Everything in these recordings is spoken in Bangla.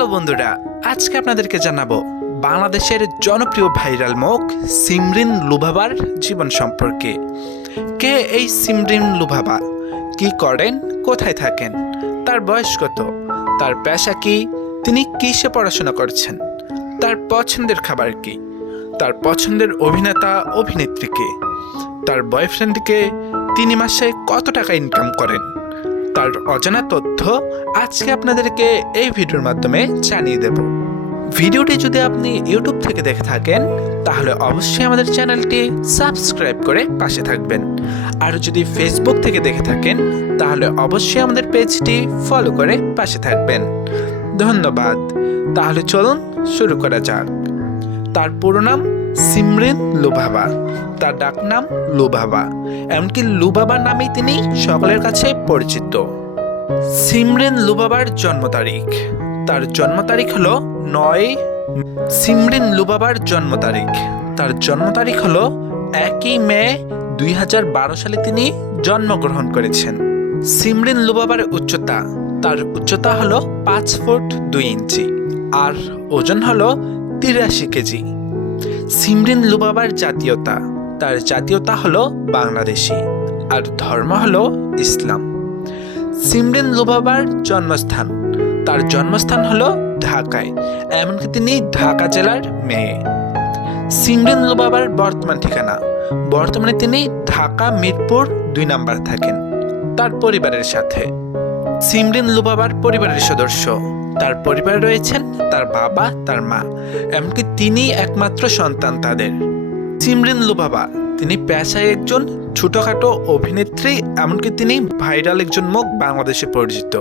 হ্যালো বন্ধুরা, আজকে আপনাদেরকে জানাব বাংলাদেশের জনপ্রিয় ভাইরাল মুখ সিমরিন লুভাবার জীবন সম্পর্কে। কে এই সিমরিন লুভাবা কি করেন? কোথায় থাকেন? তার বয়স কত? তার পেশা কি? তিনি কিসে পড়াশোনা করছেন? তার পছন্দের খাবার কি? তার পছন্দের অভিনেতা অভিনেত্রীকে তার বয়ফ্রেন্ডকে তিনি মাসে কত টাকা ইনকাম করেন? তার অজানা তথ্য আজকে আপনাদেরকে এই ভিডিওর মাধ্যমে জানিয়ে দেব। ভিডিওটি যদি আপনি ইউটিউব থেকে দেখে থাকেন, তাহলে অবশ্যই আমাদের চ্যানেলটি সাবস্ক্রাইব করে পাশে থাকবেন। আর যদি ফেসবুক থেকে দেখে থাকেন, তাহলে অবশ্যই আমাদের পেজটি ফলো করে পাশে থাকবেন। ধন্যবাদ। তাহলে চলুন শুরু করা যাক। তার পুরো নাম সিমরিন লুভাবা। তার ডাক নাম লুভাবা। এমনকি লুবাবা নামেই তিনি সকলের কাছে পরিচিত। সিমরেন লুবাবার জন্ম তারিখ। তার জন্ম তারিখ হলো নয় সিমরিন লুবাবার জন্ম তারিখ। তার জন্ম তারিখ হলো একই মে দুই হাজার বারো সালে তিনি জন্মগ্রহণ করেছেন। সিমরিন লুবাবার উচ্চতা। তার উচ্চতা হলো পাঁচ ফুট দুই ইঞ্চি। আর ওজন হলো তিরাশি কেজি। সিমরিন লুবাবার জাতীয়তা। তার জাতীয়তা হলো বাংলাদেশি, আর ধর্ম হলো ইসলাম। সিমরিন লুবাবার জন্মস্থান। তার জন্মস্থান হলো ঢাকায়, এমনকি তিনি ঢাকা জেলার মেয়ে। সিমরিন লুবাবার বর্তমান ঠিকানা। বর্তমানে তিনি ঢাকা মিরপুর দুই নাম্বার থাকেন, তার পরিবারের সাথে। সিমরিন লুবাবার পরিবারের সদস্য। তার পরিবারে রয়েছেন তার বাবা, তার মা, এমনকি তিনি একমাত্র সন্তান তাদের। সিমরিন লুবাবা, তিনি পেশায় একজন ছোটখাটো অভিনেত্রী, এমনকি তিনি ভাইরাল একজন মুখ বাংলাদেশে পরিচিত।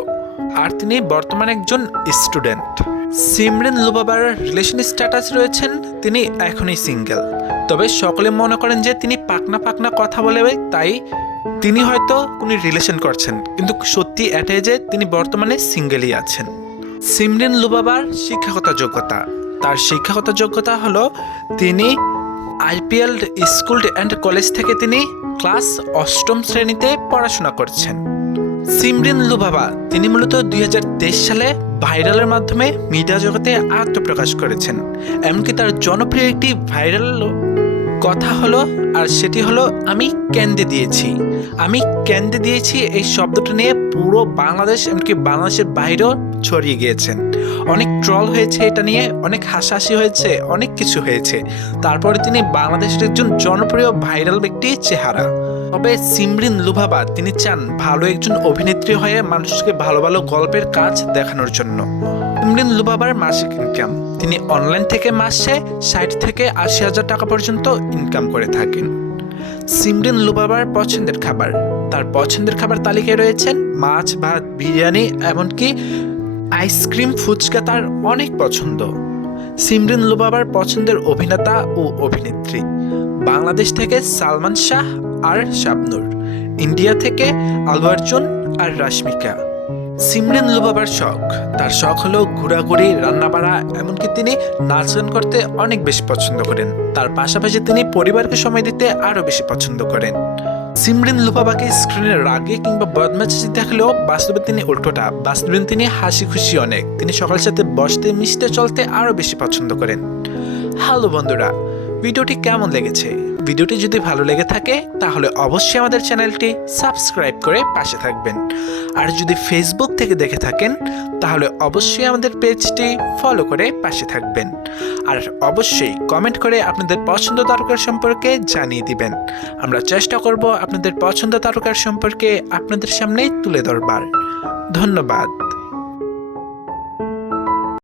আর তিনি বর্তমানে একজন স্টুডেন্ট। সিমরিন লুবাবার রিলেশন স্ট্যাটাস রয়েছেন, তিনি এখনই সিঙ্গেল। তবে সকলে মনে করেন যে তিনি পাকনা পাকনা কথা বলে তাই তিনি হয়তো কোনো রিলেশন করছেন। কিন্তু সত্যি এটাই যে তিনি বর্তমানে সিঙ্গেলই আছেন। সিমরিন লুবাবার শিক্ষাগত যোগ্যতা। তার শিক্ষাগত যোগ্যতা হলো তিনি আইপিএল স্কুল অ্যান্ড কলেজ থেকে তিনি ক্লাস অষ্টম শ্রেণীতে পড়াশোনা করছেন। সিমরিন লুবাবা তিনি মূলত দুই হাজার তেইশ সালে ভাইরালের মাধ্যমে মিডিয়া জগতে আত্মপ্রকাশ করেছেন। এমনকি তার জনপ্রিয় একটি ভাইরাল কথা হলো, আর সেটি হলো আমি ক্যান্ডে দিয়েছি। আমি ক্যান্ডে দিয়েছি এই শব্দটা নিয়ে পুরো বাংলাদেশ, এমনকি বাংলাদেশের বাইরেও ছড়িয়ে গিয়েছেন। অনেক ট্রল হয়েছে এটা নিয়ে, অনেক হাসাহাসি হয়েছে, অনেক কিছু হয়েছে। তারপরে তিনি বাংলাদেশের একজন জনপ্রিয় ভাইরাল ব্যক্তি চেহারা। তবে সিমরিন লুভাবা, তিনি চান ভালো একজন অভিনেত্রী হয়ে মানুষকে ভালো ভালো গল্পের কাজ দেখানোর জন্য। সিমরিন লুবাবার মাসিক ইনকাম তিনি অনলাইন থেকে মাসে ষাট থেকে আশি হাজার টাকা পর্যন্ত ইনকাম করে থাকেন। সিমরিন লুবাবার পছন্দের খাবার। তার পছন্দের খাবার তালিকায় রয়েছেন মাছ, ভাত, বিরিয়ানি এমনকি আইসক্রিম, ফুচকা তার অনেক পছন্দ। সিমরিন লুবাবার পছন্দের অভিনেতা ও অভিনেত্রী। বাংলাদেশ থেকে সালমান শাহ আর শাবনুর। ইন্ডিয়া থেকে আলু অর্জুন আর রাশমিকা। সিমরিন লুবাবার শখ। তার শখ হলো ঘোরাঘুরি, রান্নাবাড়া, এমনকি তিনি নাচ গান করতে অনেক বেশি পছন্দ করেন। তার পাশাপাশি তিনি পরিবারকে সময় দিতে আরও বেশি পছন্দ করেন। সিমরিন লুপাবাকে স্ক্রিনে রাগে কিংবা বদমাচি দেখলেও বাস্তবে তিনি উল্টোটা। বাস্তবে তিনি হাসি খুশি অনেক। তিনি সকালের সাথে বসতে, মিশতে, চলতে আরও বেশি পছন্দ করেন। হ্যালো বন্ধুরা, ভিডিওটি কেমন লেগেছে? ভিডিওটি যদি ভালো লেগে থাকে, তাহলে অবশ্যই আমাদের চ্যানেলটি সাবস্ক্রাইব করে পাশে থাকবেন। আর যদি ফেসবুক থেকে দেখে থাকেন, তাহলে অবশ্যই আমাদের পেজটি ফলো করে পাশে থাকবেন। আর অবশ্যই কমেন্ট করে আপনাদের পছন্দ তারকার সম্পর্কে জানিয়ে দিবেন। আমরা চেষ্টা করব আপনাদের পছন্দ তারকার সম্পর্কে আপনাদের সামনে তুলে ধরবার। ধন্যবাদ।